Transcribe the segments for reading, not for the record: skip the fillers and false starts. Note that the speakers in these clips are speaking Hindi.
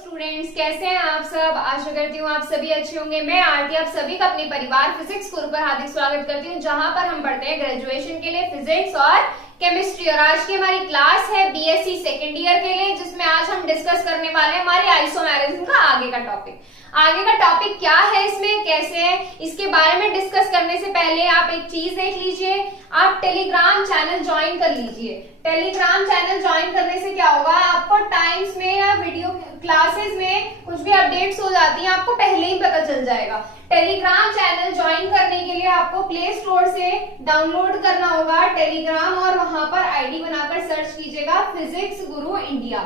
स्टूडेंट्स, कैसे हैं आप सब। आशा करती हूँ आप सभी अच्छे होंगे। मैं आरती आप सभी का अपने परिवार फिजिक्स गुरु पर हार्दिक स्वागत करती हूँ, जहां पर हम पढ़ते हैं ग्रेजुएशन के लिए फिजिक्स और केमिस्ट्री। और आज की हमारी क्लास है बीएससी सेकेंड ईयर के लिए, जिसमें आज हम डिस्कस करने वाले हैं हमारे आइसोमेरिज्म का आगे का टॉपिक। आगे का टॉपिक क्या है, इसमें कैसे है, इसके बारे में डिस्कस करने से पहले आप एक चीज देख लीजिए। आप टेलीग्राम चैनल ज्वाइन कर लीजिए। टेलीग्राम चैनल ज्वाइन करने से क्या होगा, आपको टाइम्स में या वीडियो क्लासेस में कुछ भी अपडेट्स हो जाती है आपको पहले ही पता चल जाएगा। टेलीग्राम चैनल ज्वाइन करने के लिए आपको प्ले स्टोर से डाउनलोड करना होगा टेलीग्राम, और वहां पर आईडी बनाकर सर्च कीजिएगा फिजिक्स गुरु इंडिया,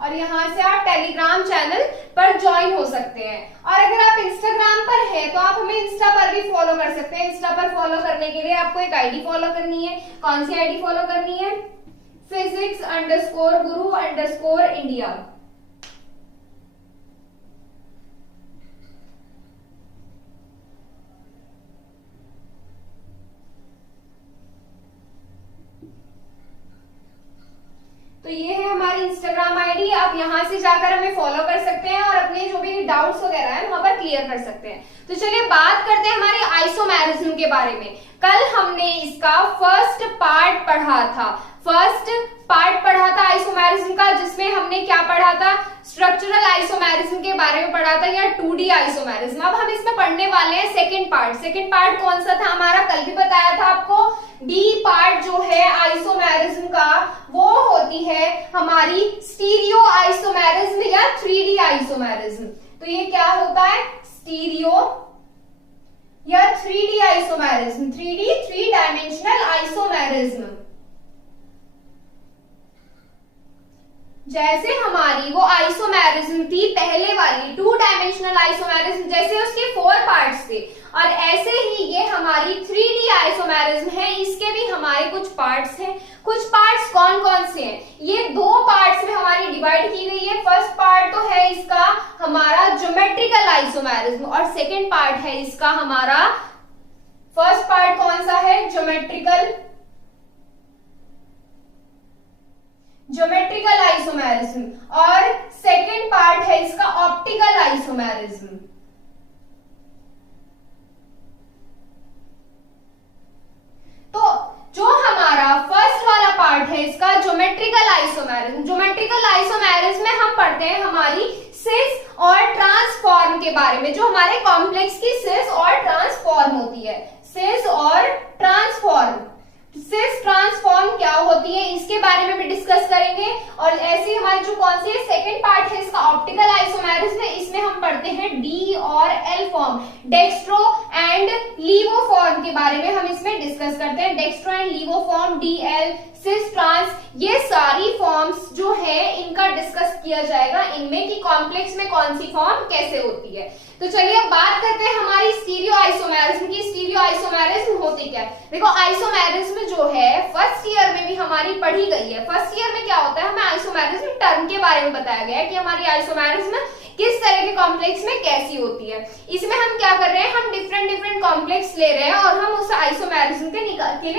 और यहां से आप टेलीग्राम चैनल पर ज्वाइन हो सकते हैं। और अगर आप इंस्टाग्राम पर हैं तो आप हमें इंस्टा पर भी फॉलो कर सकते हैं। इंस्टा पर फॉलो करने के लिए आपको एक आईडी फॉलो करनी है। कौन सी आईडी फॉलो करनी है? physics_guru_India। तो ये है हमारी इंस्टाग्राम आईडी। आप यहां से जाकर हमें फॉलो कर सकते हैं और अपने जो भी डाउट्स वगैरह है वहां पर क्लियर कर सकते हैं। तो चलिए बात करते हैं हमारे आइसोमेरिज्म के बारे में। कल हमने इसका फर्स्ट पार्ट पढ़ा था। आइसोमेरिज्म का, जिसमें हमने क्या पढ़ा था, स्ट्रक्चरल आइसोमेरिज्म के बारे में पढ़ा था, या 2D आइसोमेरिज्म। अब हम इसमें पढ़ने वाले हैं सेकंड पार्ट। सेकंड पार्ट कौन सा था हमारा, कल भी बताया था आपको। डी पार्ट जो है आइसोमेरिज्म का, वो होती है हमारी स्टीरियो आइसोमेरिज्म या 3D आइसोमेरिज्म। तो ये क्या होता है, स्टीरियो या 3D isomerism, 3D 3 dimensional isomerism. जैसे हमारी वो आइसोमेरिज्म थी पहले वाली 2 डायमेंशनल आइसोमेरिज्म, जैसे उसके 4 पार्ट्स थे, और ऐसे ही ये हमारी 3D आइसोमेरिज्म है। इसके भी हमारे कुछ पार्ट्स हैं। कुछ पार्ट्स कौन कौन से हैं, ये 2 पार्ट्स में हमारी डिवाइड की गई है। फर्स्ट पार्ट तो है इसका हमारा ज्योमेट्रिकल आइसोमेरिज्म, और सेकेंड पार्ट है इसका हमारा, फर्स्ट पार्ट कौन सा है, ज्योमेट्रिकल आइसोमेरिज्म, और सेकेंड पार्ट है इसका ऑप्टिकल आइसोमेरिज्म। तो जो हमारा फर्स्ट वाला पार्ट है इसका ज्योमेट्रिकल आइसोमेरिज्म, ज्योमेट्रिकल आइसोमेरिज्म में हम पढ़ते हैं हमारी सिस और ट्रांसफॉर्म के बारे में। जो हमारे कॉम्प्लेक्स की सिस और ट्रांसफॉर्म होती है, सिस और ट्रांसफॉर्म। सिस ट्रांसफॉर्म क्या होती है, इसके बारे में भी डिस्कस करेंगे। और ऐसे हमारी जो कौन सी सेकंड पार्ट है इसका ऑप्टिकल आइसोमेरिज्म है, इसमें हम पढ़ते हैं डी और L form, dextro and laevo form के बारे में हम इसमें डिस्कस करते हैं। Dextro and laevo form, D L, cis trans, ये सारी फॉर्म्स जो है इनका डिस्कस किया जाएगा इनमें, कि कॉम्प्लेक्स में कौन सी फॉर्म कैसे होती है। तो चलिए अब बात करते हैं हमारी स्टीरियो आइसोमेरिज्म की। स्टीरियो आइसोमेरिज्म होती क्या है, देखो आइसोमेरिज्म जो है फर्स्ट ईयर में भी हमारी पढ़ी गई है। फर्स्ट ईयर में क्या होता है, हमें आइसोमेरिज्म टर्म के बारे में बताया गया है कि हमारी आइसोमेरिज्म किस तरह के कॉम्प्लेक्स में कैसी होती है। इसमें हम क्या कर रहे हैं, हम डिफरेंट कॉम्प्लेक्स ले रहे हैं और हम उस आइसोमेरिज्म के लिए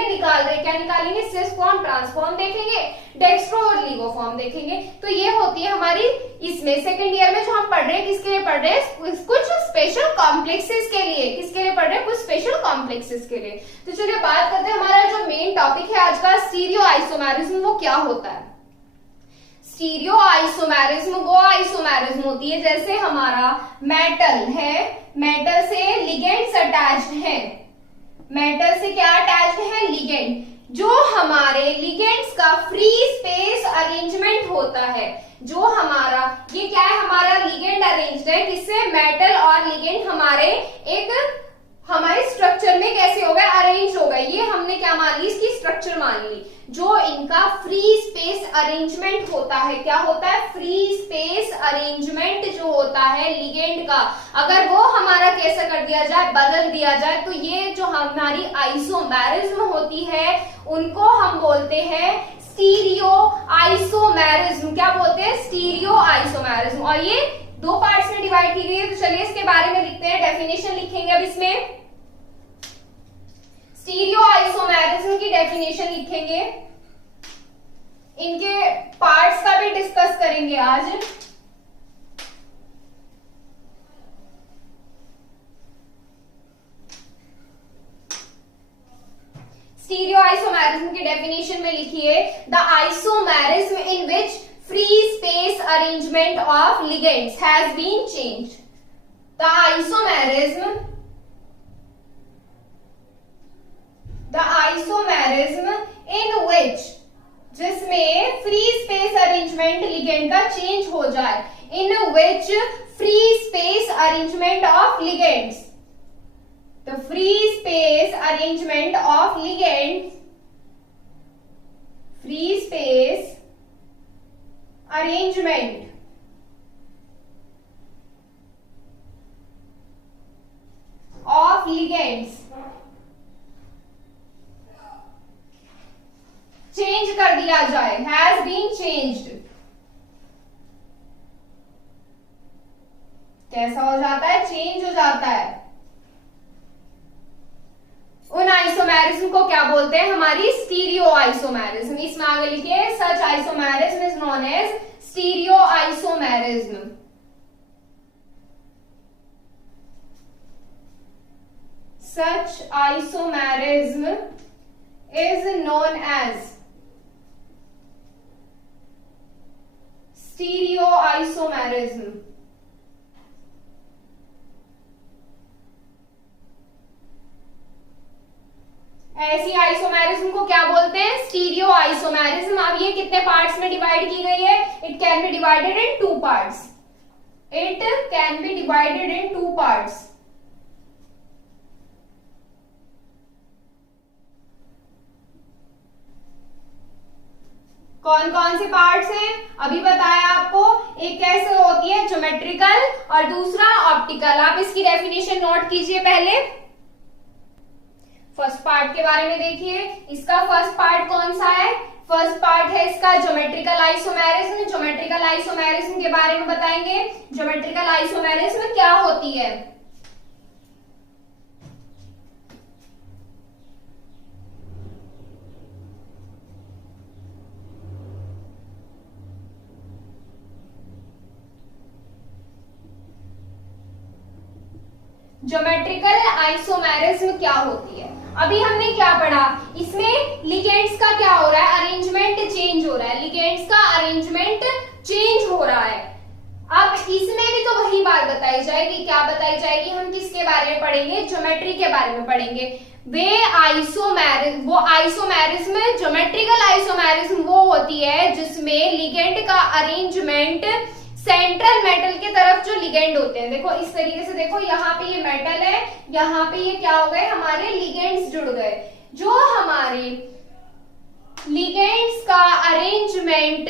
निकाल रहे हैं। क्या निकालेंगे, सिस फॉर्म, ट्रांसफॉर्म देखेंगे, डेक्स्ट्रो और लीवो फॉर्म देखेंगे। तो ये होती है हमारी इसमें सेकंड ईयर में जो हम पढ़ रहे हैं, किसके लिए पढ़ रहे हैं, कुछ स्पेशल कॉम्प्लेक्सेस के लिए। किसके लिए पढ़ रहे हैं, कुछ स्पेशल कॉम्प्लेक्सेस के लिए। तो चलिए बात करते हैं हमारा जो मेन टॉपिक है आज का, स्टीरियो आइसोमेरिज्म, वो क्या होता है। स्टीरियो आइसोमेरिज्म वो आइसोमेरिज्म होती है जैसे हमारा मेटल है, मेटल से लिगेंड्स अटैच्ड है। मेटल से क्या अटैच्ड है, लिगेंड। जो हमारे लिगेंड्स का फ्री स्पेस अरेंजमेंट होता है, जो हमारा ये क्या है, हमारा लिगेंड अरेंज्ड है, किससे, मेटल और लिगेंड हमारे स्ट्रक्चर में कैसे हो गए, अरेंज हो गए। ये हमने क्या मान ली, इसकी स्ट्रक्चर मान ली। जो इनका फ्री स्पेस अरेंजमेंट होता है, क्या होता है, फ्री स्पेस अरेंजमेंट जो होता है लिगेंड का, अगर वो हमारा कैसा कर दिया जाए, बदल दिया जाए, तो ये जो हमारी आइसोमेरिज्म होती है उनको हम बोलते हैं स्टीरियो आइसोमेरिज्म। क्या बोलते हैं, स्टीरियो आइसोमेरिज्म। और ये 2 पार्ट्स में डिवाइड की गई है। तो चलिए इसके बारे में लिखते हैं, डेफिनेशन लिखेंगे अब इसमें। स्टीरियो आइसोमेरिज्म की डेफिनेशन लिखेंगे। इनके पार्ट्स का करेंगे आज। स्टीरियो आइसोमेरिज्म की डेफिनेशन में लिखिए, the isomerism in which free space arrangement of ligands has been changed. The isomerism in which, जिसमें फ्री स्पेस अरेंजमेंट लिगेंड का चेंज हो जाए, in which free space arrangement of ligands, the free space arrangement of ligands, free space arrangement of ligands change कर दिया जाए, has been changed। कैसा हो जाता है? चेंज हो जाता है। उन आइसोमेरिज्म को क्या बोलते हैं? हमारी स्टीरियो आइसोमेरिज्म। इसमें आगे लिखिए, such isomerism is known as stereo isomerism. Such isomerism is known as stereo isomerism. ऐसी आइसोमेरिज्म को क्या बोलते हैं? Stereo isomerism. अब ये कितने पार्ट्स में डिवाइड की गई है? It can be divided in two parts. It can be divided in two parts. कौन कौन से पार्ट्स हैं? अभी बताया आपको। एक कैसे होती है? ज्योमेट्रिकल, और दूसरा ऑप्टिकल। आप इसकी डेफिनेशन नोट कीजिए पहले। फर्स्ट पार्ट के बारे में देखिए, इसका फर्स्ट पार्ट कौन सा है? फर्स्ट पार्ट है इसका ज्योमेट्रिकल आइसोमेरिज्म। ज्योमेट्रिकल आइसोमेरिज्म के बारे में बताएंगे। ज्योमेट्रिकल आइसोमेरिज्म क्या होती है? ज्योमेट्रिकल आइसोमेरिज्म क्या होती है? अभी हमने क्या पढ़ा? इसमें लिगेंड्स का क्या हो रहा है? अरेंजमेंट चेंज हो रहा है। लिगेंड्स का अरेंजमेंट चेंज हो रहा है। अब इसमें भी तो वही बात बताई जाएगी। क्या बताई जाएगी? हम किसके बारे में पढ़ेंगे? ज्योमेट्री के बारे में पढ़ेंगे। वो आइसोमेरिज्म, ज्योमेट्रिकल आइसोमेरिज्म वो होती है जिसमें लिगेंड का अरेंजमेंट सेंट्रल मेटल के तरफ जो लिगेंड होते हैं, देखो इस तरीके से, देखो यहाँ पे ये मेटल है, यहाँ पे ये क्या हो गए? हमारे लिगेंड्स जुड़ गए। जो हमारे लिगेंड्स का अरेंजमेंट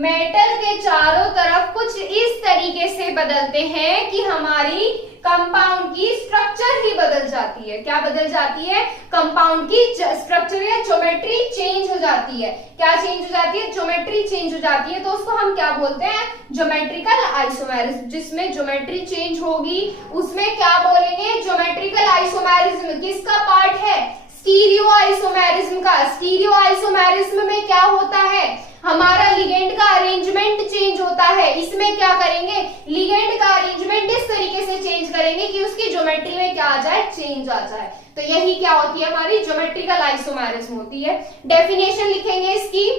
मेटल के चारों तरफ कुछ इस तरीके से बदलते हैं कि हमारी कंपाउंड की स्ट्रक्चर ही बदल जाती है। क्या बदल जाती है? कंपाउंड की स्ट्रक्चर या ज्योमेट्री चेंज हो जाती है। क्या चेंज हो जाती है? ज्योमेट्री चेंज हो जाती है। तो उसको हम क्या बोलते हैं? Geometrical isomerism. जिसमें ज्योमेट्री चेंज होगी उसमें क्या बोलेंगे? Geometrical isomerism. किसका पार्ट है? स्टीरियो आइसोमेरिज्म का। स्टीरियो आइसोमेरिज्म में क्या होता है? हमारा लिगेंड का अरेंजमेंट चेंज होता है। इसमें क्या करेंगे? लिगेंड का अरेंजमेंट इस तरीके से चेंज करेंगे कि उसकी ज्योमेट्री में क्या आ जाए? चेंज आ जाए। तो यही क्या होती है? हमारी ज्योमेट्रिकल आइसोमेरिज्म होती है। डेफिनेशन लिखेंगे इसकी।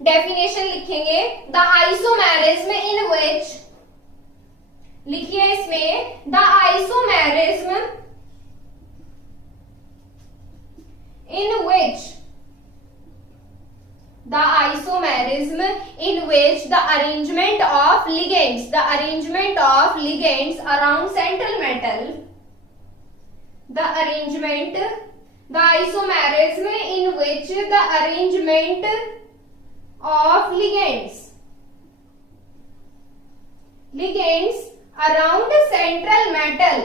डेफिनेशन लिखेंगे, द आइसोमेरिज्म इन विच, लिखिए इसमें, the isomerism in which the arrangement of ligands around central metal, the isomerism in which the arrangement of ligands around central metal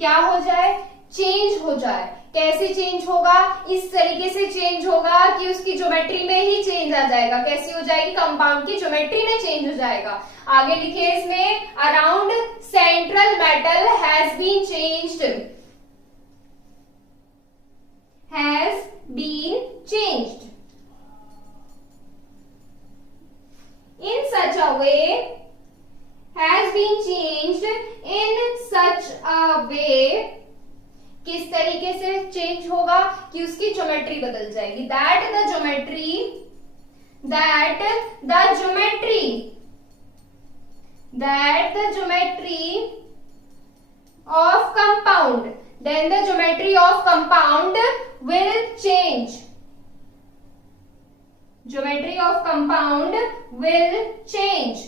क्या हो जाए? चेंज हो जाए। कैसे चेंज होगा? इस तरीके से चेंज होगा कि उसकी ज्योमेट्री में ही चेंज आ जाएगा। कैसी हो जाएगी? कंपाउंड की ज्योमेट्री में चेंज हो जाएगा। आगे लिखिए इसमें, around central metal has been been changed, has been changed in such a way, has been changed in such a way, किस तरीके से चेंज होगा कि उसकी ज्योमेट्री बदल जाएगी, that the geometry of compound, then the geometry of compound will change, geometry of compound will change,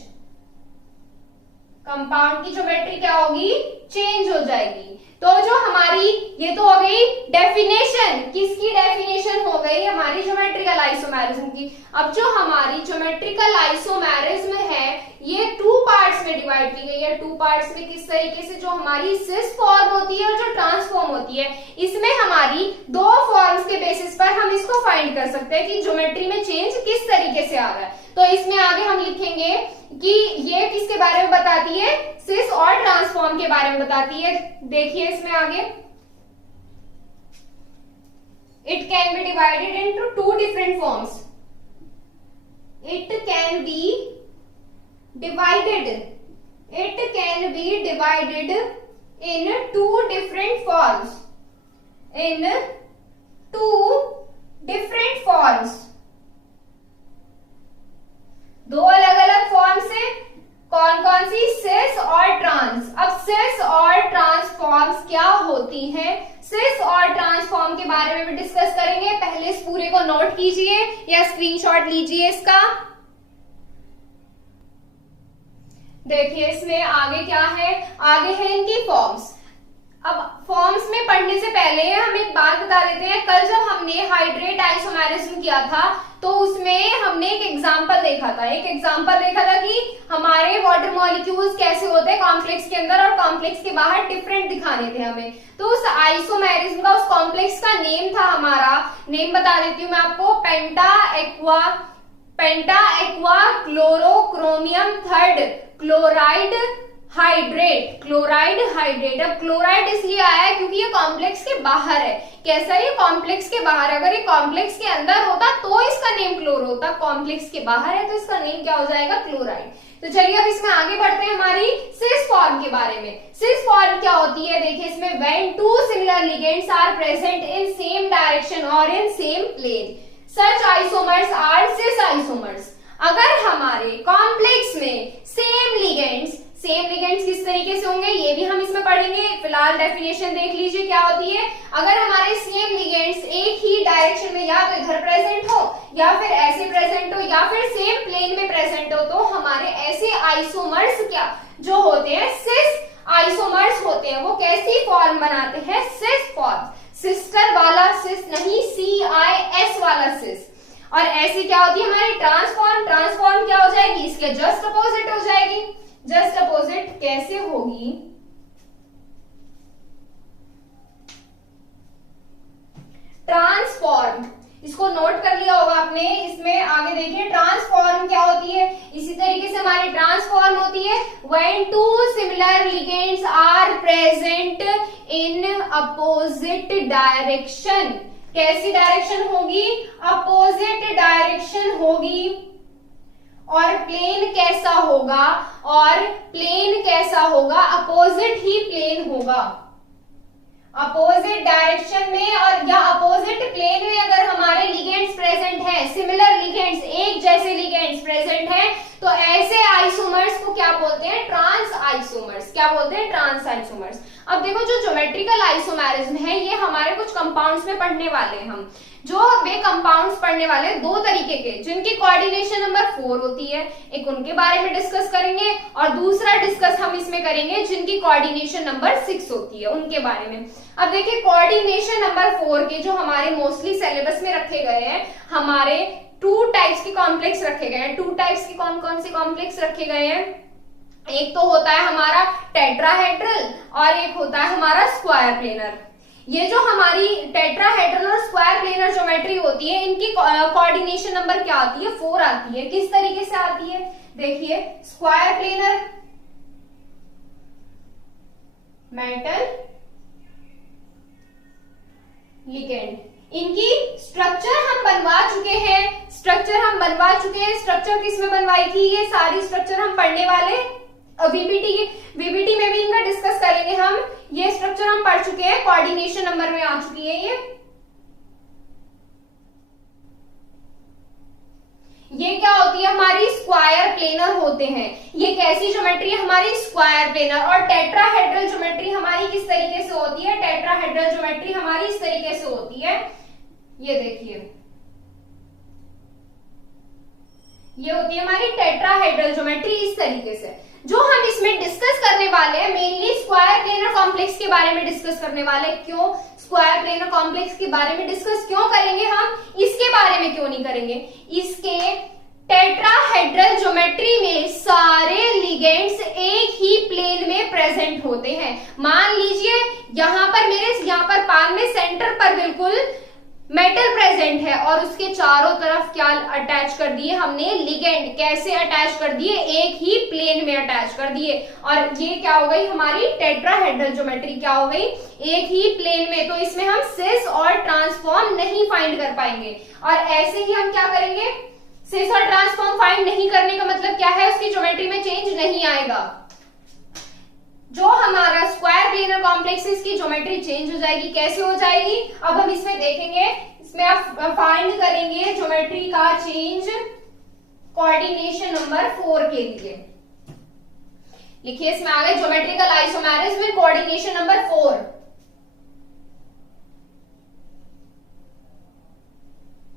compound की ज्योमेट्री क्या होगी, चेंज हो जाएगी। तो जो हमारी ये तो हो गई डेफिनेशन, किसकी डेफिनेशन हो गई, हमारी ज्योमेट्रिकल आइसोमेरिज्म की। अब जो हमारी ज्योमेट्रिकल आइसोमेरिज्म है ये टू पार्ट्स में डिवाइड की गई है। टू पार्ट्स में किस तरीके से, जो हमारी सिस फॉर्म होती है और जो ट्रांसफॉर्म होती है, इसमें हमारी दो फॉर्म्स के बेसिस पर हम इसको फाइंड कर सकते हैं कि ज्योमेट्री में चेंज किस तरीके से आ रहा है। तो इसमें आगे हम लिखेंगे कि ये किसके बारे में बताती है, सिस और ट्रांसफॉर्म के बारे में बताती है। देखिए इसमें आगे, it can be divided into two different forms, it can be divided in two different forms, दो अलग अलग फॉर्म से, कौन कौन सी, सिस और ट्रांस। अब सिस और ट्रांसफॉर्म्स क्या होती हैं, सिस और ट्रांसफॉर्म के बारे में भी डिस्कस करेंगे। पहले इस पूरे को नोट कीजिए या स्क्रीनशॉट लीजिए इसका। देखिए इसमें आगे क्या है, आगे है इनकी फॉर्म्स। अब फॉर्म्स में पढ़ने से पहले हम एक बात बता देते हैं, कल जब हमने हाइड्रेट आइसोमेरिज्म किया था तो उसमें हमने एक एग्जांपल देखा था कि हमारे वाटर मॉलिक्यूल्स कैसे होते हैं कॉम्प्लेक्स के अंदर और कॉम्प्लेक्स के बाहर डिफरेंट दिखाने थे हमें। तो उस आइसोमेरिज्म का, उस कॉम्प्लेक्स का नेम था, हमारा नेम बता देती हूँ मैं आपको, पेंटा एक्वा क्लोरोक्रोमियम थर्ड क्लोराइड हाइड्रेट। अब क्लोराइड इसलिए आया है क्योंकि ये कॉम्प्लेक्स के बाहर है। कैसा, ये कॉम्प्लेक्स के बाहर, अगर ये कॉम्प्लेक्स के अंदर होता तो इसका नेम क्लोरो होता, कॉम्प्लेक्स के बाहर है तो इसका नेम क्या हो जाएगा, क्लोराइड। तो चलिए अब इसमें आगे बढ़ते हैं हमारी सिस फॉर्म के बारे में। सिस फॉर्म क्या होती है, देखिए इसमें when two similar ligands are present in same direction और in same plane, such isomers are cis isomers. अगर हमारे कॉम्प्लेक्स में सेम लिगेंड्स किस तरीके से होंगे ये भी हम इसमें पढ़ेंगे। फिलहाल डेफिनेशन देख लीजिए क्या होती है। अगर हमारे सेम लिगेंड्स एक ही डायरेक्शन में या तो इधर प्रेजेंट हो या फिर ऐसे प्रेजेंट हो या फिर सेम प्लेन में प्रेजेंट हो, तो हमारे ऐसे आइसोमर्स क्या जो होते हैं, सिस आइसोमर्स होते हैं। वो कैसी फॉर्म बनाते हैं, सिस फॉर्म, सिस्टर वाला सिस नहीं, CIS वाला सिस। और ऐसी क्या होती है हमारी ट्रांसफॉर्म क्या हो जाएगी, इसके जस्ट अपोजिट हो जाएगी। जस्ट अपोजिट कैसे होगी, ट्रांसफॉर्म, इसको नोट कर लिया होगा आपने। इसमें आगे देखिए ट्रांसफॉर्म क्या होती है, इसी तरीके से हमारी ट्रांसफॉर्म होती है when two similar ligands are present in opposite direction. कैसी डायरेक्शन होगी, अपोजिट डायरेक्शन होगी। और प्लेन कैसा होगा, अपोजिट ही प्लेन होगा। अपोजिट डायरेक्शन में और या अपोजिट प्लेन में अगर हमारे लिगेंड्स प्रेजेंट है, सिमिलर लिगेंड्स, एक जैसे लिगेंड्स प्रेजेंट हैं, तो ऐसे आइसोमर्स को क्या बोलते हैं, ट्रांस आइसोमर्स। क्या बोलते हैं, ट्रांस आइसोमर्स। अब देखो जो ज्योमेट्रिकल आइसोमेरिज्म है ये हमारे कुछ कंपाउंड्स में पढ़ने वाले हैं हम। जो वे कंपाउंड्स पढ़ने वाले हैं दो तरीके के, जिनकी कोऑर्डिनेशन नंबर 4 होती है, एक उनके बारे में डिस्कस करेंगे और दूसरा डिस्कस हम इसमें करेंगे जिनकी कोऑर्डिनेशन नंबर 6 होती है, उनके बारे में। अब देखिए कोऑर्डिनेशन नंबर 4 के जो हमारे मोस्टली सिलेबस में रखे गए हैं, हमारे 2 टाइप्स के कॉम्प्लेक्स रखे गए हैं। 2 टाइप्स के कौन कौन से कॉम्प्लेक्स रखे गए हैं, एक तो होता है हमारा टेट्राहेड्रल और एक होता है हमारा स्क्वायर प्लेनर। ये जो हमारी टेट्राहेड्रल और स्क्वायर प्लेनर ज्योमेट्री होती है, इनकी कोऑर्डिनेशन नंबर क्या आती है, 4 आती है। किस तरीके से आती है, देखिए स्क्वायर प्लेनर मेटल लिगेंड। इनकी स्ट्रक्चर हम बनवा चुके हैं, स्ट्रक्चर किस में बनवाई थी, ये सारी स्ट्रक्चर हम पढ़ने वाले वीबीटी में भी इनका डिस्कस करेंगे हम। ये स्ट्रक्चर हम पढ़ चुके हैं, कोऑर्डिनेशन नंबर में आ चुकी है ये क्या होती है, हमारी स्क्वायर प्लेनर होते हैं। ये कैसी ज्योमेट्री है, हमारी स्क्वायर प्लेनर। और टेट्राहेड्रल ज्योमेट्री हमारी किस तरीके से होती है, टेट्राहेड्रल ज्योमेट्री हमारी इस तरीके से होती है। ये देखिए, ये होती है हमारी टेट्राहेड्रल ज्योमेट्री इस तरीके से। जो हम इसमें डिस्कस करने वाले हैं, मेनली स्क्वायर प्लेनर कॉम्प्लेक्स के बारे में डिस्कस करने वाले हैं। क्यों स्क्वायर प्लेनर कॉम्प्लेक्स के बारे में डिस्कस क्यों करेंगे हम, इसके बारे में क्यों नहीं करेंगे, इसके टेट्राहेड्रल ज्योमेट्री में सारे लिगेंड्स एक ही प्लेन में प्रेजेंट होते हैं। मान लीजिए यहाँ पर पान में सेंटर पर बिल्कुल मेटल प्रेजेंट है और उसके चारों तरफ क्या अटैच कर दिए हमने, लिगेंड। कैसे अटैच कर दिए, एक ही प्लेन में अटैच कर दिए। और ये क्या हो गई हमारी टेट्राहेड्रल ज्योमेट्री, क्या हो गई, एक ही प्लेन में। तो इसमें हम सिस और ट्रांसफॉर्म नहीं फाइंड कर पाएंगे। और ऐसे ही हम क्या करेंगे, सिस और ट्रांसफॉर्म फाइंड नहीं करने का मतलब क्या है, उसकी ज्योमेट्री में चेंज नहीं आएगा। जो हमारा स्क्वायर प्लेनर कॉम्प्लेक्स है, इसकी ज्योमेट्री चेंज हो जाएगी। कैसे हो जाएगी, अब हम इसमें देखेंगे। इसमें आप फाइंड करेंगे ज्योमेट्री का चेंज कोऑर्डिनेशन नंबर 4 के लिए। लिखिए, इसमें आ गए ज्योमेट्रिकल आइसोमेरिज्म में कोऑर्डिनेशन नंबर 4।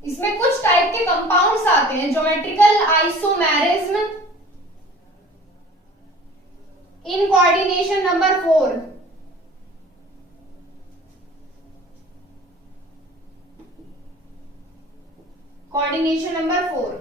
इसमें कुछ टाइप के कंपाउंड्स आते हैं। Geometrical isomerism in coordination number 4। Coordination number 4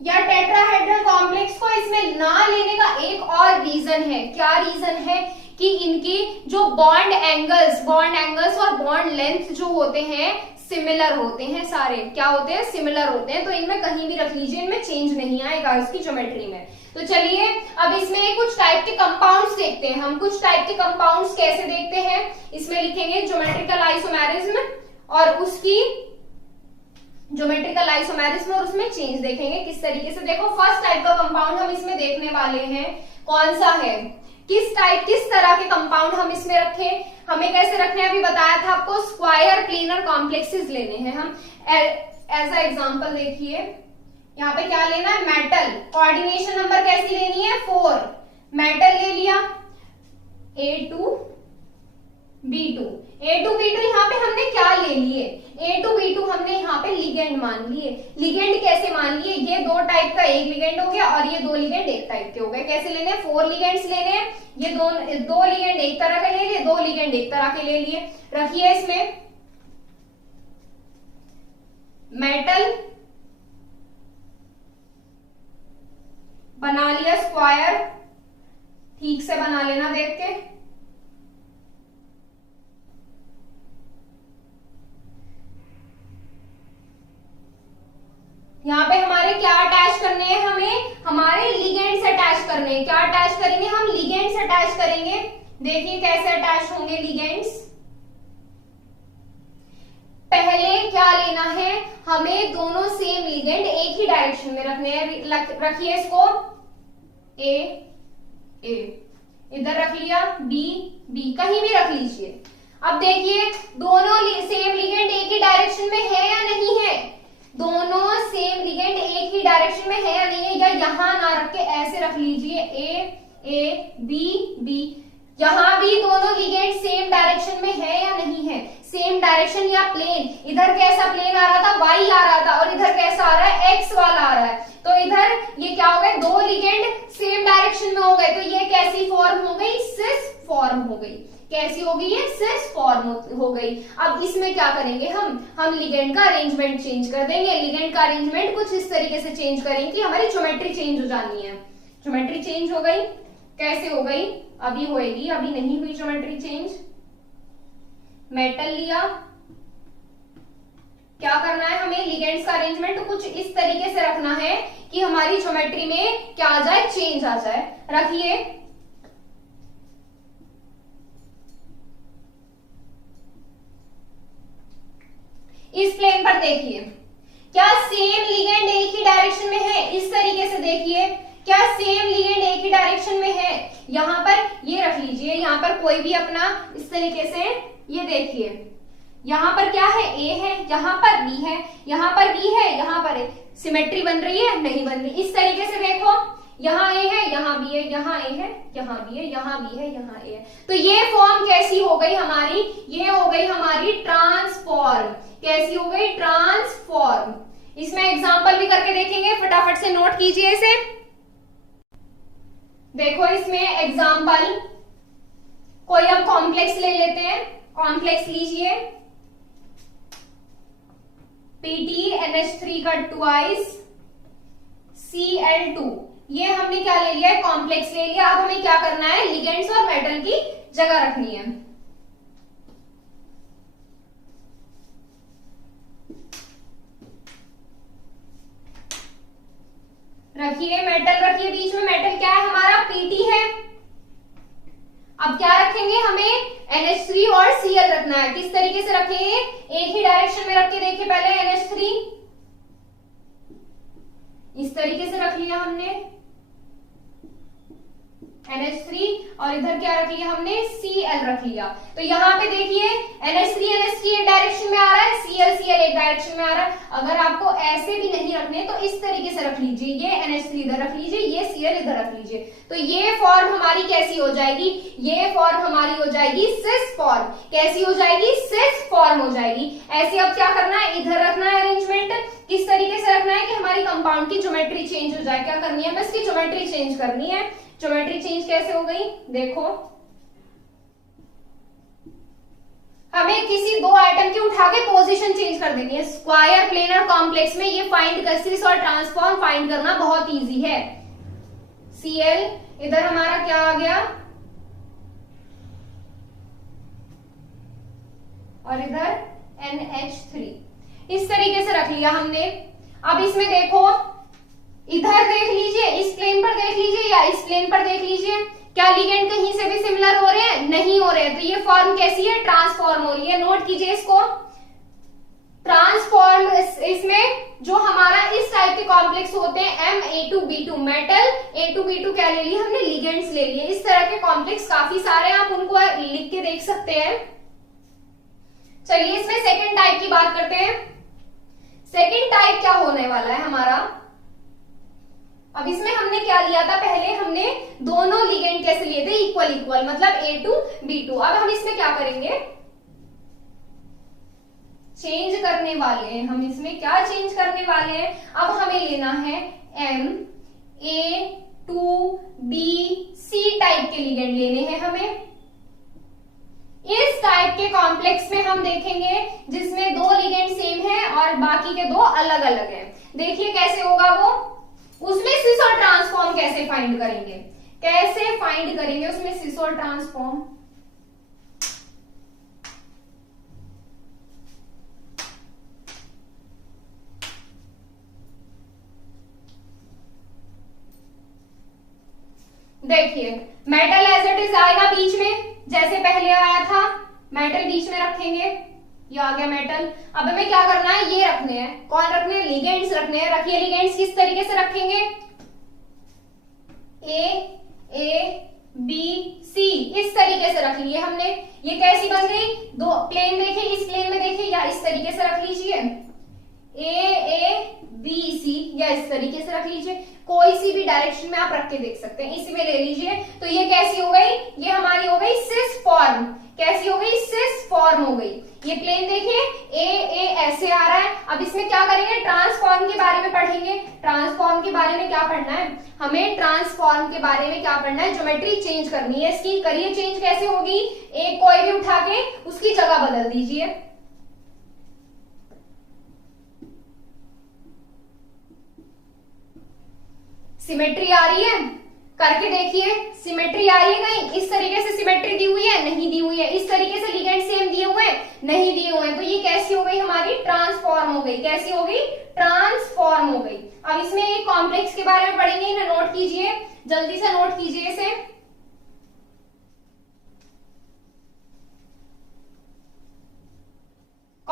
या टेट्राहेड्रल कॉम्प्लेक्स को इसमें ना लेने का एक और रीजन है। क्या रीजन है कि इनकी जो बॉन्ड एंगल्स और बॉन्ड लेंथ जो होते हैं सिमिलर होते हैं। सारे क्या होते हैं, सिमिलर होते हैं। तो इनमें कहीं भी रख लीजिए, इनमें चेंज नहीं आएगा इसकी ज्योमेट्री में। तो चलिए अब इसमें कुछ टाइप के कंपाउंड्स देखते हैं हम। कुछ टाइप के कंपाउंड्स कैसे देखते हैं, इसमें लिखेंगे ज्योमेट्रिकल आइसोमेरिज्म और उसकी ज्योमेट्रिकल आइसोमेरिज्म और उसमें चेंज देखेंगे किस तरीके से। देखो, फर्स्ट टाइप का कंपाउंड हम इसमें देखने वाले हैं, कौन सा है, किस तरह के कंपाउंड हम इसमें रखें, हमें कैसे रखने हैं अभी बताया था आपको। स्क्वायर प्लेनर कॉम्प्लेक्सेस लेने हैं हम। एज अ एग्जांपल देखिए, यहाँ पे क्या लेना है, मेटल। कोऑर्डिनेशन नंबर कैसी लेनी है, 4। मेटल ले लिया, A2B2 यहाँ पे हमने क्या ले लिए, A2B2 हमने यहाँ पे लिगेंड मान लिए। लिगेंड कैसे मान लिए, ये 2 टाइप का एक लिगेंड हो गया और ये 2 लिगेंड एक टाइप के हो गए। कैसे लेने, 4 लिगेंड्स लेने हैं। ये दो लिगेंड एक तरह के ले लिए, 2 लिगेंड एक तरह के ले लिए। रखिए, इसमें मेटल बना लिया स्क्वायर, ठीक से बना लेना देख के। यहाँ पे हमारे क्या अटैच करने हैं, हमें हमारे लिगेंड्स अटैच करने हैं। क्या अटैच करेंगे हम, लिगेंड्स अटैच करेंगे। देखिए कैसे अटैच होंगे लिगेंड्स। पहले क्या लेना है, हमें दोनों सेम लिगेंड एक ही डायरेक्शन में रखने हैं। रखिए इसको, ए इधर रख लिया, बी कहीं भी रख लीजिए। अब देखिए दोनों सेम लिगेंड एक ही डायरेक्शन में है या नहीं है, दोनों सेम लिगेंड एक ही डायरेक्शन में है या नहीं है, या यहां ना रख के ऐसे रख लीजिए, ए बी। यहां भी दोनों लिगेंड सेम डायरेक्शन में है या नहीं है, सेम डायरेक्शन या प्लेन। इधर कैसा प्लेन आ रहा था, वाई आ रहा था, और इधर कैसा आ रहा है, एक्स वाला आ रहा है। तो इधर ये क्या हो गए, 2 लिगेंड सेम डायरेक्शन में हो गए। तो ये कैसी फॉर्म हो गई, सिस फॉर्म हो गई। कैसी हो गई, ये सिस फॉर्म हो गई। अब इसमें क्या करेंगे हम लिगेंड का अरेंजमेंट चेंज कर देंगे। लिगेंड का अरेंजमेंट कुछ इस तरीके से चेंज करेंगे कि हमारी ज्योमेट्री चेंज हो जानी है। ज्योमेट्री चेंज हो गई, कैसे हो गई, अभी होएगी, अभी नहीं हुई ज्योमेट्री चेंज। मेटल लिया, क्या करना है हमें, लिगेंड्स का अरेंजमेंट कुछ इस तरीके से रखना है कि हमारी ज्योमेट्री में क्या आ जाए, चेंज आ जाए। रखिए इस प्लेन पर देखिए, क्या सेम लिगेंड एक ही डायरेक्शन में है? इस तरीके से देखिए, क्या सेम लिगेंड एक ही डायरेक्शन में है? यहां पर ये रख लीजिए, यहां पर कोई भी अपना इस तरीके से, ये देखिए यहां पर क्या है, ए है, यहां पर बी है, यहां पर बी है, यहां पर सिमेट्री बन रही है? नहीं बन रही। इस तरीके से देखो, यहाँ ए है, यहाँ बी है, यहाँ ए है, यहाँ बी है, यहाँ बी है, यहाँ ए है। तो ये फॉर्म कैसी हो गई हमारी? ये हो गई हमारी ट्रांसफॉर्म। कैसी हो गई? ट्रांसफॉर्म। इसमें एग्जांपल भी करके देखेंगे, फटाफट से नोट कीजिए इसे। देखो इसमें एग्जांपल, कोई अब कॉम्प्लेक्स ले लेते हैं। कॉम्प्लेक्स लीजिए, PTNH3 का ट्वाइस Cl2। ये हमने क्या ले लिया है? कॉम्प्लेक्स ले लिया। अब हमें क्या करना है? लिगेंड्स और मेटल की जगह रखनी है। रखिए, मेटल रखिए बीच में। मेटल क्या है हमारा? Pt है। अब क्या रखेंगे? हमें NH3 और Cl रखना है। किस तरीके से रखेंगे? एक ही डायरेक्शन में रख के देखिए पहले। NH3 इस तरीके से रख लिया हमने, NH3, और इधर क्या रख लिया हमने? Cl रख लिया। तो यहाँ पे देखिए NH3 एक डायरेक्शन में आ रहा है, Cl एक डायरेक्शन में आ रहा है। अगर आपको ऐसे भी नहीं रखने तो इस तरीके से रख लीजिए, ये NH3 इधर रख लीजिए, ये Cl इधर रख लीजिए। तो ये फॉर्म हमारी कैसी हो जाएगी? ये फॉर्म हमारी हो जाएगी सिस फॉर्म। कैसी हो जाएगी? सिस फॉर्म हो जाएगी। ऐसे अब क्या करना है? इधर रखना है अरेंजमेंट। किस तरीके से रखना है कि हमारी कंपाउंड की ज्योमेट्री चेंज हो जाए। क्या करनी है? बस की ज्योमेट्री चेंज करनी है। ज्योमेट्री चेंज कैसे हो गई? देखो, हमें किसी दो आइटम की उठा के पोजीशन चेंज कर देनी है। स्क्वायर, प्लेनर, कॉम्प्लेक्स में ये फाइंड कर, सिस और ट्रांसफॉर्म फाइंड करना बहुत इजी है। Cl इधर हमारा क्या आ गया, और इधर NH3। इस तरीके से रख लिया हमने। अब इसमें देखो, इधर देख लीजिए, इस प्लेन पर देख लीजिए या इस प्लेन पर देख लीजिए, क्या लिगेंड कहीं से भी सिमिलर हो रहे हैं? नहीं हो रहे हैं। तो ये फॉर्म कैसी है? ट्रांसफॉर्म हो रही है। नोट कीजिए इसको, ट्रांसफॉर्म। इसमें जो हमारा इस टाइप के कॉम्प्लेक्स होते हैं Ma2B2, मेटल A2B2 क्या ले लिए हमने? लिगेंड्स ले लिए। इस तरह के कॉम्प्लेक्स काफी सारे हैं, आप उनको लिख के देख सकते हैं। चलिए इसमें सेकेंड टाइप की बात करते हैं। सेकेंड टाइप क्या होने वाला है हमारा? अब इसमें हमने क्या लिया था? पहले हमने दोनों लिगेंड कैसे लिए थे? इक्वल इक्वल, मतलब A2B2। अब हम इसमें क्या करेंगे? चेंज करने वाले हैं। हम इसमें क्या चेंज करने वाले हैं? अब हमें लेना है Ma2BC टाइप के लिगेंड लेने हैं हमें। इस टाइप के कॉम्प्लेक्स में हम देखेंगे जिसमें दो लिगेंड सेम है और बाकी के दो अलग अलग हैं। देखिए कैसे होगा वो। उसमें सिस और ट्रांसफॉर्म कैसे फाइंड करेंगे? कैसे फाइंड करेंगे उसमें सिस और ट्रांसफॉर्म? देखिए, मेटल एज इट इज आएगा बीच में, जैसे पहले आया था। मेटल बीच में रखेंगे, ये आ गया मेटल। अब हमें क्या करना है? ये रखने हैं। कौन रखने हैं? लिगेंड्स रखने हैं। रखिए लिगेंड्स। किस तरीके से रखेंगे? A, B, C इस तरीके से रख लिए हमने। ये कैसी बन गई? दो प्लेन देखिए, इस प्लेन में देखिए या इस तरीके से रख लीजिए, A, B, C, या इस तरीके से रख लीजिए। कोई सी भी डायरेक्शन में आप रख के देख सकते हैं। इसी में ले लीजिए। तो ये कैसी हो गई? ये हमारी हो गई सिस फॉर्म। कैसी हो गई? सिस फॉर्म हो गई। ये प्लेन देखिए, ए ऐसे आ रहा है। अब इसमें क्या करेंगे? ट्रांसफॉर्म के बारे में पढ़ेंगे। ट्रांसफॉर्म के बारे में क्या पढ़ना है हमें? ट्रांसफॉर्म के बारे में क्या पढ़ना है? ज्योमेट्री चेंज करनी है इसकी। करिए चेंज। कैसे होगी? एक कोई भी उठा के उसकी जगह बदल दीजिए। सिमेट्री आ रही है? करके देखिए, सिमेट्री आ रही है कहीं? इस तरीके से सिमेट्री दी हुई है? नहीं दी हुई है। इस तरीके से लिगेंड सेम दिए हुए हैं? नहीं दिए हुए हैं। तो ये कैसी हो गई हमारी? ट्रांसफॉर्म हो गई। कैसी हो गई? ट्रांसफॉर्म हो गई। अब इसमें एक कॉम्प्लेक्स के बारे में पढ़ेंगे, इन्हें नोट कीजिए, जल्दी से नोट कीजिए इसे।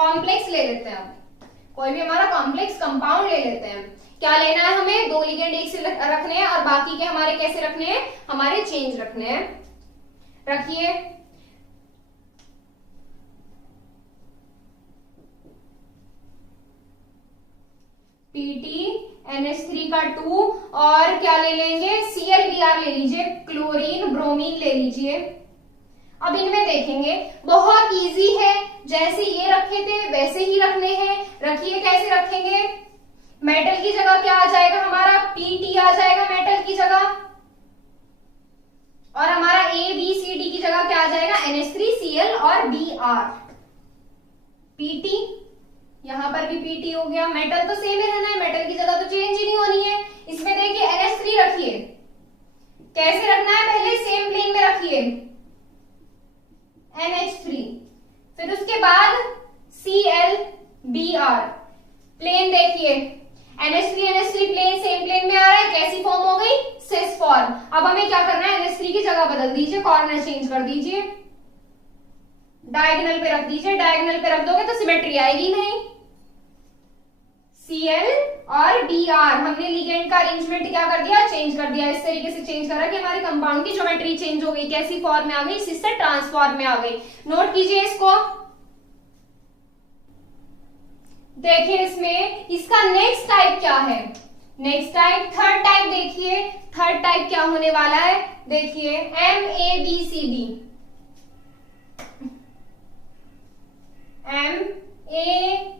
कॉम्प्लेक्स ले लेते हैं, अब कोई भी हमारा कॉम्प्लेक्स कंपाउंड ले लेते हैं। क्या लेना है हमें, 2 लिगेंड एक से रखने हैं और बाकी के हमारे कैसे रखने हैं, हमारे चेंज रखने हैं। रखिए PTNH3 का 2 और क्या ले लेंगे, ClBr ले लीजिए, क्लोरीन ब्रोमीन ले लीजिए। अब इनमें देखेंगे, बहुत इजी है, जैसे ये रखे थे वैसे ही रखने हैं। रखिए कैसे रखेंगे, मेटल की जगह क्या आ जाएगा हमारा, Pt आ जाएगा मेटल की जगह, और हमारा ABCD की जगह क्या आ जाएगा, NH3Cl और Br। Pt, यहां पर भी Pt हो गया, मेटल तो सेम ही रहना है, मेटल की जगह तो चेंज ही नहीं होनी है। इसमें देखिए NH3 रखिए, कैसे रखना है, पहले सेम प्लेन में रखिए NH3, फिर उसके बाद ClBr, प्लेन देखिए NH3 प्लेन सेम प्लेन में आ रहा है, कैसी फॉर्म हो गई, सिस फॉर्म। अब हमें क्या करना है, NH3 की जगह बदल दीजिए, कॉर्नर चेंज कर दीजिए, डायगोनल पे रख दीजिए। डायगोनल पे रख दोगे तो सिमेट्री आएगी नहीं। Cl और Br, हमने लिगेंड का अरेंजमेंट क्या कर दिया, चेंज कर दिया। इस तरीके से चेंज करा कि हमारे कंपाउंड की ज्योमेट्री चेंज हो गई, कैसी फॉर्म में आ गई, सिस से ट्रांसफॉर्म में आ गई। नोट कीजिए इसको। देखिए इसमें इसका नेक्स्ट टाइप क्या है, नेक्स्ट टाइप, थर्ड टाइप देखिए, थर्ड टाइप क्या होने वाला है, देखिए MABCD,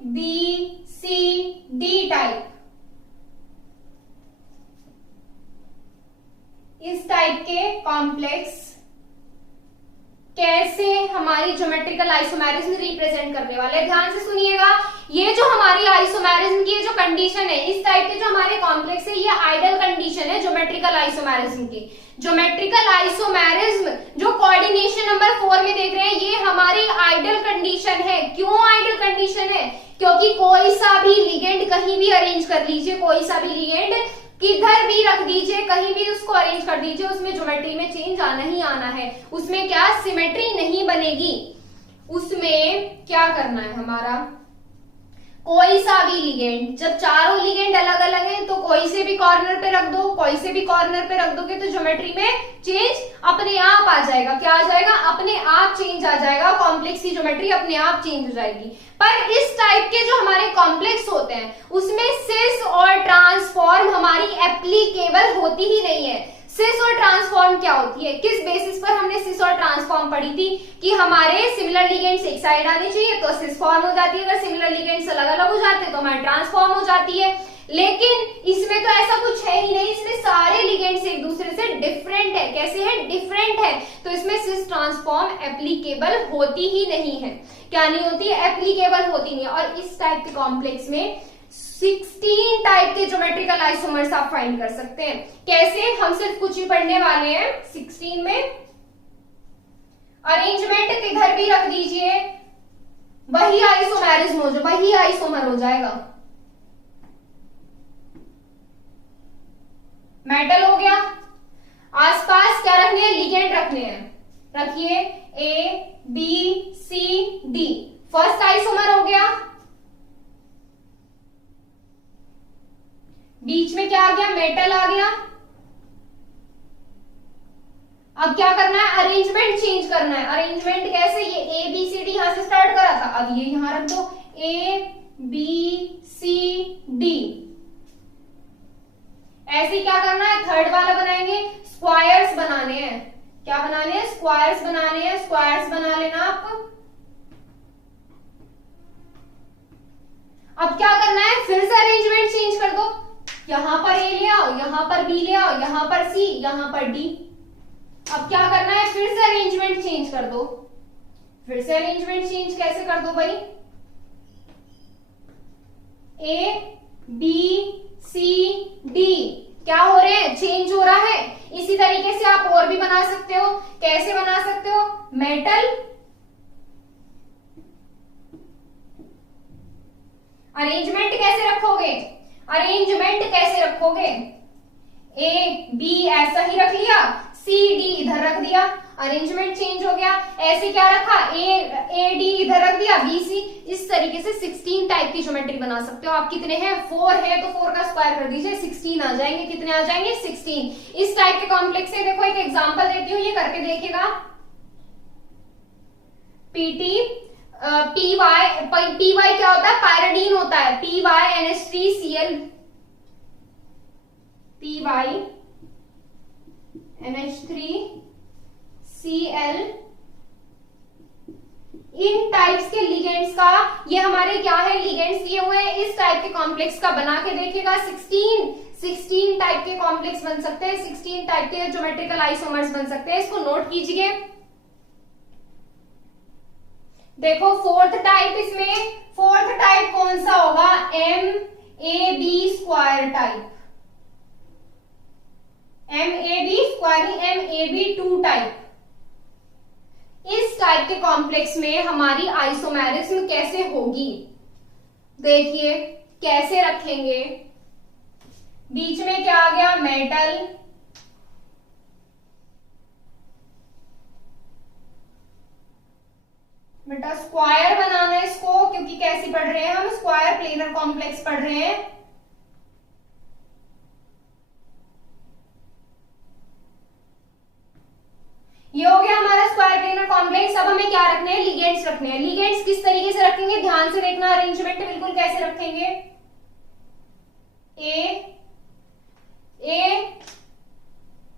MABCD टाइप। इस टाइप के कॉम्प्लेक्स कैसे हमारी ज्योमेट्रिकल आइसोमेरिज्म रिप्रेजेंट करने वाले हैं, ध्यान से सुनिएगा। ये जो हमारी आइसोमेरिज्म की जो कंडीशन है, इस टाइप के जो हमारे कॉम्प्लेक्स है, ये आइडियल कंडीशन है ज्योमेट्रिकल आइसोमेरिज्म की। ज्योमेट्रिकल आइसोमेरिज्म जो कोऑर्डिनेशन नंबर 4 में देख रहे हैं, ये हमारी आइडियल कंडीशन है। क्यों आइडियल कंडीशन है, क्योंकि कोई सा भी लिगेंड कहीं भी अरेंज कर लीजिए, कोई सा भी लिगेंड किधर भी रख दीजिए, कहीं भी उसको अरेंज कर दीजिए, उसमें ज्योमेट्री में चेंज आना ही आना है। उसमें क्या, सिमेट्री नहीं बनेगी। उसमें क्या करना है हमारा, कोई सा भी लिगेंड, जब चारों लिगेंड अलग अलग हैं तो कोई से भी कॉर्नर पे रख दो, कोई से भी कॉर्नर पे रख दोगे तो ज्योमेट्री में चेंज अपने आप आ जाएगा। क्या आ जाएगा, अपने आप चेंज आ जाएगा, कॉम्प्लेक्स की ज्योमेट्री अपने आप चेंज हो जाएगी। पर इस टाइप के जो हमारे कॉम्प्लेक्स होते हैं, उसमें सिस और ट्रांसफॉर्म हमारी एप्लीकेबल होती ही नहीं है। सिस और ट्रांसफॉर्म क्या होती है, किस बेसिस पर हमने सिस और ट्रांसफॉर्म पढ़ी थी, कि हमारे सिमिलर लिगेंड्स एक साइड आने चाहिए तो सिस फॉर्म हो जाती है, अगर सिमिलर लिगेंड्स अलग अलग हो जाते हैं तो हमारी ट्रांसफॉर्म हो जाती है। लेकिन इसमें तो ऐसा कुछ है ही नहीं, इसमें सारे लिगेंड्स एक दूसरे से डिफरेंट है। कैसे है, डिफरेंट है, तो इसमें सिस ट्रांसफॉर्म एप्लीकेबल होती ही नहीं है। क्या नहीं होती है, एप्लीकेबल होती नहीं है। और इस टाइप के कॉम्प्लेक्स में 16 टाइप के ज्योमेट्रिकल आइसोमर्स आप फाइंड कर सकते हैं। कैसे, हम सिर्फ कुछ ही पढ़ने वाले हैं। 16 में अरेंजमेंट किधर भी रख दीजिए, वही आइसोमेरिज्म हो जाए, वही आइसोमर हो जाएगा। मेटल हो गया, आसपास क्या रखने हैं, लिगेंड रखने हैं। रखिए ABCD, फर्स्ट आइसोमर हो गया। बीच में क्या आ गया, मेटल आ गया। अब क्या करना है, अरेंजमेंट चेंज करना है। अरेंजमेंट कैसे, ये ABCD यहां से स्टार्ट करा था, अब ये यहां रख दो ABCD। ऐसे क्या करना है, थर्ड वाला बनाएंगे, स्क्वायर्स बनाने हैं। क्या बनाने हैं, स्क्वायर्स बनाने हैं। स्क्वायर्स बना लेना आप। अब क्या करना है, फिर से अरेंजमेंट चेंज कर दो। यहां पर A ले आओ, यहां पर B ले आओ, यहां पर C, यहां पर D। अब क्या करना है, फिर से अरेंजमेंट चेंज कर दो। फिर से अरेंजमेंट चेंज कैसे कर दो भाई, ABCD क्या हो रहे हैं, चेंज हो रहा है। इसी तरीके से आप और भी बना सकते हो। कैसे बना सकते हो, मेटल, अरेंजमेंट कैसे रखोगे, अरेंजमेंट कैसे रखोगे, A B ऐसा ही रख लिया, C D इधर रख दिया। अरेंजमेंट चेंज हो गया। ऐसे क्या रखा, ए डी इधर रख दिया, बी सी, इस तरीके से 16 टाइप की ज्योमेट्री बना सकते हो आप। कितने हैं, 4 है, तो 4 का स्क्वायर कर दीजिए, 16 आ जाएंगे। कितने आ जाएंगे, 16। इस टाइप के कॉम्प्लेक्स से देखो एक एग्जांपल देती हूँ, ये करके देखिएगा। पीटी पीवाई क्या होता है, पायरिडीन होता है, PY NH3Cl, PY NH3Cl, इन टाइप्स के लिगेंड्स का, ये हमारे क्या है, लिगेंड्स दिए हुए हैं। इस टाइप के कॉम्प्लेक्स का बना के देखिएगा। 16 टाइप के कॉम्प्लेक्स बन सकते हैं, 16 टाइप के ज्योमेट्रिकल आइसोमर्स बन सकते हैं। इसको नोट कीजिए। देखो फोर्थ टाइप, इसमें फोर्थ टाइप कौन सा होगा, MAB square type, MAB square नहीं, MAB2 टाइप। इस टाइप के कॉम्प्लेक्स में हमारी आइसोमेरिज्म कैसे होगी, देखिए कैसे रखेंगे। बीच में क्या आ गया, मेटल, बेटा स्क्वायर बनाना है इसको, क्योंकि कैसी पढ़ रहे हैं हम, स्क्वायर प्लेनर कॉम्प्लेक्स पढ़ रहे हैं। ये हो गया हमारा स्क्वायर प्लेनर कॉम्प्लेक्स। अब हमें क्या रखने हैं, लिगेंड्स रखने हैं। लिगेंड्स किस तरीके से रखेंगे, ध्यान से देखना, अरेंजमेंट बिल्कुल कैसे रखेंगे, ए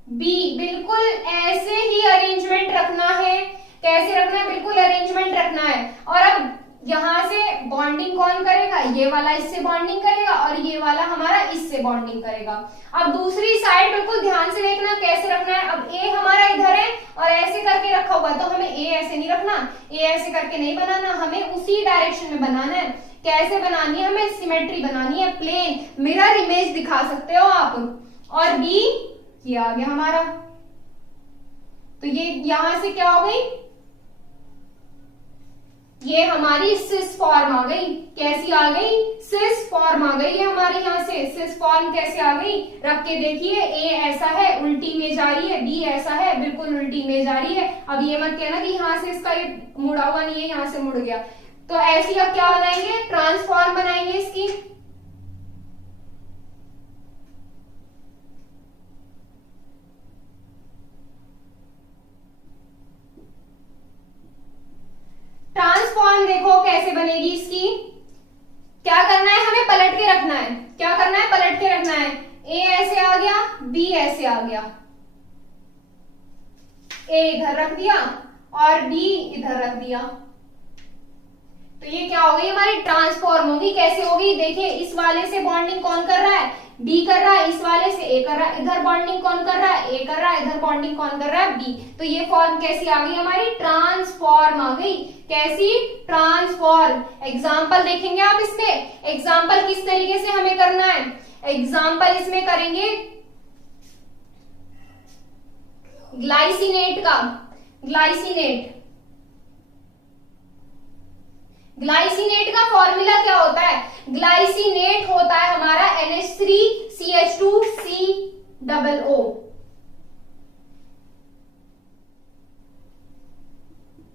बी, बिल्कुल ऐसे ही अरेंजमेंट रखना है। कैसे रखना है, बिल्कुल अरेंजमेंट रखना है। और अब यहां से बॉन्डिंग कौन करेगा, ये वाला इससे बॉन्डिंग करेगा और ये वाला हमारा इससे बॉन्डिंग करेगा। अब दूसरी साइड बिल्कुल ध्यान से देखना कैसे रखना है। अब ए हमारा इधर है और ऐसे करके रखा हुआ, तो हमें ए ऐसे नहीं रखना, ए ऐसे करके नहीं बनाना, हमें उसी डायरेक्शन में बनाना है। कैसे बनानी है, हमें सिमेट्री बनानी है, प्लेन मिरर इमेज दिखा सकते हो आप। और बी ये आ गया हमारा, तो ये यहां से क्या हो गई, ये हमारी सिस फॉर्म आ गई। कैसी आ गई, सिस फॉर्म आ गई। ये हमारे यहाँ से सिस फॉर्म कैसे आ गई, रख के देखिए। ए ऐसा है, उल्टी इमेज आ रही है, बी ऐसा है, बिल्कुल उल्टी इमेज आ रही है। अब ये मत कहना कि यहाँ से इसका ये मुड़ा हुआ नहीं है, यहाँ से मुड़ गया। तो ऐसी अब क्या बनाएंगे, ट्रांसफॉर्म बनाएंगे इसकी। ट्रांसफॉर्म देखो कैसे बनेगी इसकी। क्या करना है, हमें पलट के रखना है। क्या करना है, पलट के रखना है। ए ऐसे आ गया, बी ऐसे आ गया, ए इधर रख दिया और बी इधर रख दिया। तो ये क्या हो गई, हमारी ट्रांसफॉर्म होगी। कैसे होगी, देखिए इस वाले से बॉन्डिंग कौन कर रहा है, बी कर रहा है, इस वाले से ए कर रहा है, इधर बॉन्डिंग कौन कर रहा है, ए कर रहा है, इधर बॉन्डिंग कौन कर रहा है, बी। तो ये फॉर्म कैसी आ गई, हमारी ट्रांसफॉर्म आ गई। कैसी, ट्रांसफॉर्म। एग्जाम्पल देखेंगे आप इसमें, एग्जाम्पल किस तरीके से हमें करना है। एग्जाम्पल इसमें करेंगे ग्लाइसिनेट का। ग्लाइसिनेट का फॉर्मूला क्या होता है, ग्लाइसिनेट होता है हमारा NH3CH2COO।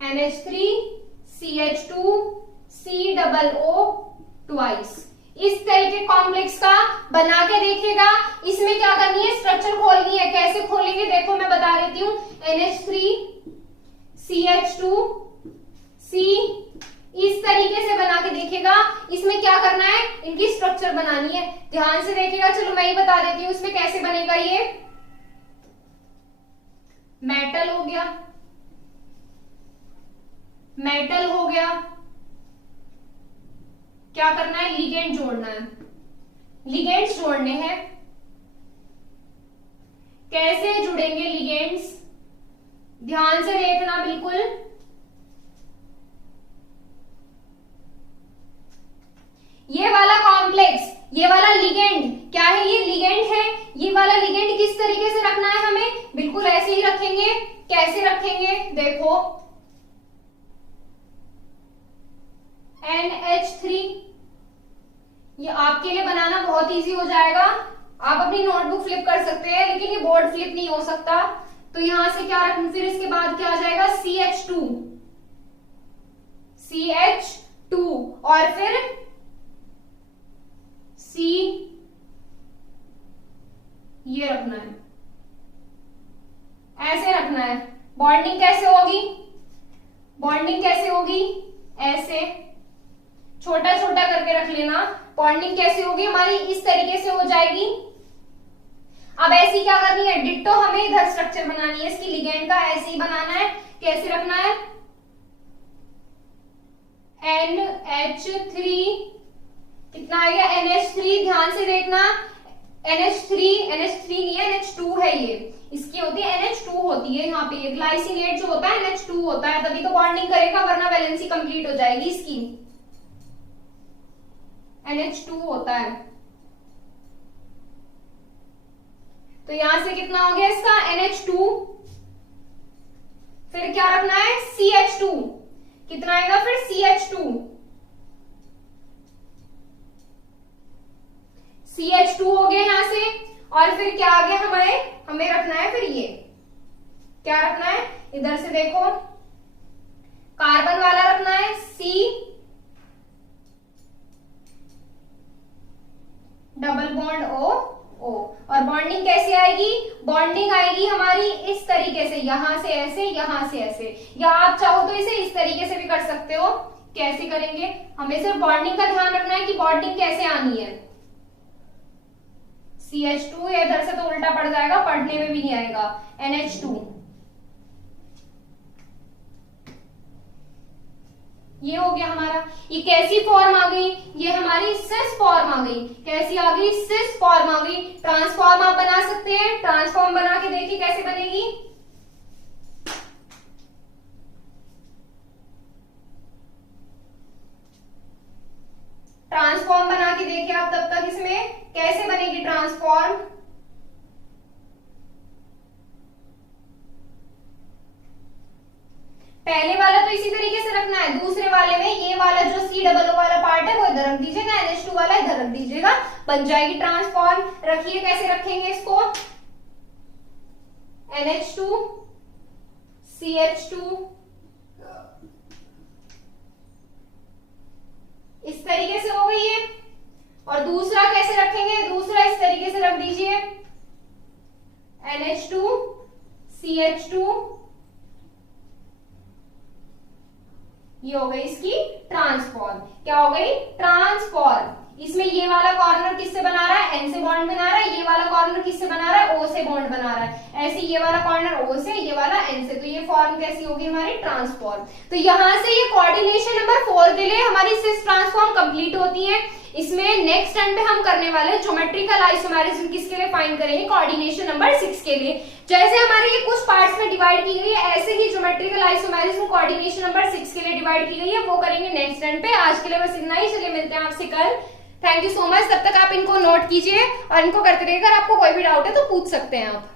NH3CH2COO twice. इस तरह के कॉम्प्लेक्स का बना के देखिएगा। इसमें क्या करनी है, स्ट्रक्चर खोलनी है। कैसे खोलेंगे देखो मैं बता देती हूँ। NH3CH2C इस तरीके से बना के देखिएगा। इसमें क्या करना है, इनकी स्ट्रक्चर बनानी है। ध्यान से देखिएगा, चलो मैं ही बता देती हूँ इसमें कैसे बनेगा। ये मेटल हो गया, मेटल हो गया। क्या करना है, लिगेंड जोड़ना है, लिगेंड्स जोड़ने हैं। कैसे जुड़ेंगे लिगेंड्स, ध्यान से देखना बिल्कुल। ये वाला कॉम्प्लेक्स, ये वाला लिगेंड क्या है, ये लिगेंड है। ये वाला लिगेंड किस तरीके से रखना है हमें, बिल्कुल ऐसे ही रखेंगे। कैसे रखेंगे देखो, NH3, ये आपके लिए बनाना बहुत इजी हो जाएगा। आप अपनी नोटबुक फ्लिप कर सकते हैं, लेकिन ये बोर्ड फ्लिप नहीं हो सकता। तो यहां से क्या रखूं, फिर इसके बाद क्या आ जाएगा CH2, CH2 और फिर C, ये रखना है, ऐसे रखना है। बॉन्डिंग कैसे होगी, बॉन्डिंग कैसे होगी, ऐसे छोटा छोटा करके रख लेना। बॉन्डिंग कैसे होगी हमारी, इस तरीके से हो जाएगी। अब ऐसी क्या करनी है, डिट्टो हमें इधर स्ट्रक्चर बनानी है इसकी लिगेंड का, ऐसे ही बनाना है। कैसे रखना है, NH3 कितना आएगा, NH3 ध्यान से देखना, NH3 नहीं है, NH2 है ये, इसकी होती है NH2 होती है यहाँ पे। ग्लाइसिनेट जो होता है NH2 होता है, तभी तो बॉन्डिंग करेगा, वरना वैलेंसी कंप्लीट हो जाएगी इसकी। NH2 होता है। तो यहां से कितना हो गया इसका NH2, फिर क्या रखना है CH2, कितना आएगा फिर CH2 हो गया यहां से। और फिर क्या आ गया हमें रखना है, फिर ये क्या रखना है, इधर से देखो कार्बन वाला रखना है C डबल बॉन्ड O। और बॉन्डिंग कैसे आएगी, बॉन्डिंग आएगी हमारी इस तरीके से, यहां से ऐसे, यहां से ऐसे, या आप चाहो तो इसे इस तरीके से भी कर सकते हो। कैसे करेंगे, हमें सिर्फ बॉन्डिंग का ध्यान रखना है कि बॉन्डिंग कैसे आनी है। CH2 इधर से तो उल्टा पड़ जाएगा, पढ़ने में भी नहीं आएगा, NH2। ये हो गया हमारा। ये कैसी फॉर्म आ गई, ये हमारी सिस फॉर्म आ गई। कैसी आ गई, सिस फॉर्म आ गई। ट्रांसफॉर्म आप बना सकते हैं, ट्रांसफॉर्म बना के देखिए कैसे बनेगी। ट्रांसफॉर्म बना के देखिए आप तब तक, इसमें कैसे बनेगी ट्रांसफॉर्म। पहले वाला तो इसी तरीके से रखना है, दूसरे वाले में ये वाला जो C वाला पार्ट है वो इधर रख दीजिएगा, NH2 वाला इधर रख दीजिएगा, बन जाएगी ट्रांसफॉर्म। रखिए कैसे रखेंगे इसको, NH2 CH2 इस तरीके से हो गई है। और दूसरा कैसे रखेंगे, दूसरा इस तरीके से रख दीजिए, NH2 CH2, ये हो गई इसकी ट्रांसफॉर्म। क्या हो गई, ट्रांसफॉर्म। इसमें ये वाला कॉर्नर किससे बना रहा है, N से बॉन्ड बना रहा है, ये वाला कॉर्नर किससे बना रहा है, O से बॉन्ड बना रहा है। ऐसे ये वाला कॉर्नर O से, ये वाला N से, तो ये फॉर्म कैसी होगी हमारी, ट्रांसफॉर्म। तो यहां से ये कोऑर्डिनेशन नंबर 4 के लिए हमारी सिस ट्रांसफॉर्म कंप्लीट होती है। इसमें नेक्स्ट टाइम पे हम करने वाले ज्योमेट्रिकल आइसोमेरिज्म किसके लिए फाइंड करेंगे, कोऑर्डिनेशन नंबर 6 के लिए। जैसे हमारे ये कुछ पार्ट्स में डिवाइड की गई है, ऐसे ही ज्योमेट्रिकल आइसोमेरिज्म कोऑर्डिनेशन नंबर 6 के लिए डिवाइड की गई है, वो करेंगे नेक्स्ट टाइम पे। आज के लिए बस इतना ही, चलिए मिलते हैं आपसे कल। Thank you so much. तब तक आप इनको नोट कीजिए और इनको करते रहिए। अगर आपको कोई भी डाउट है तो पूछ सकते हैं आप।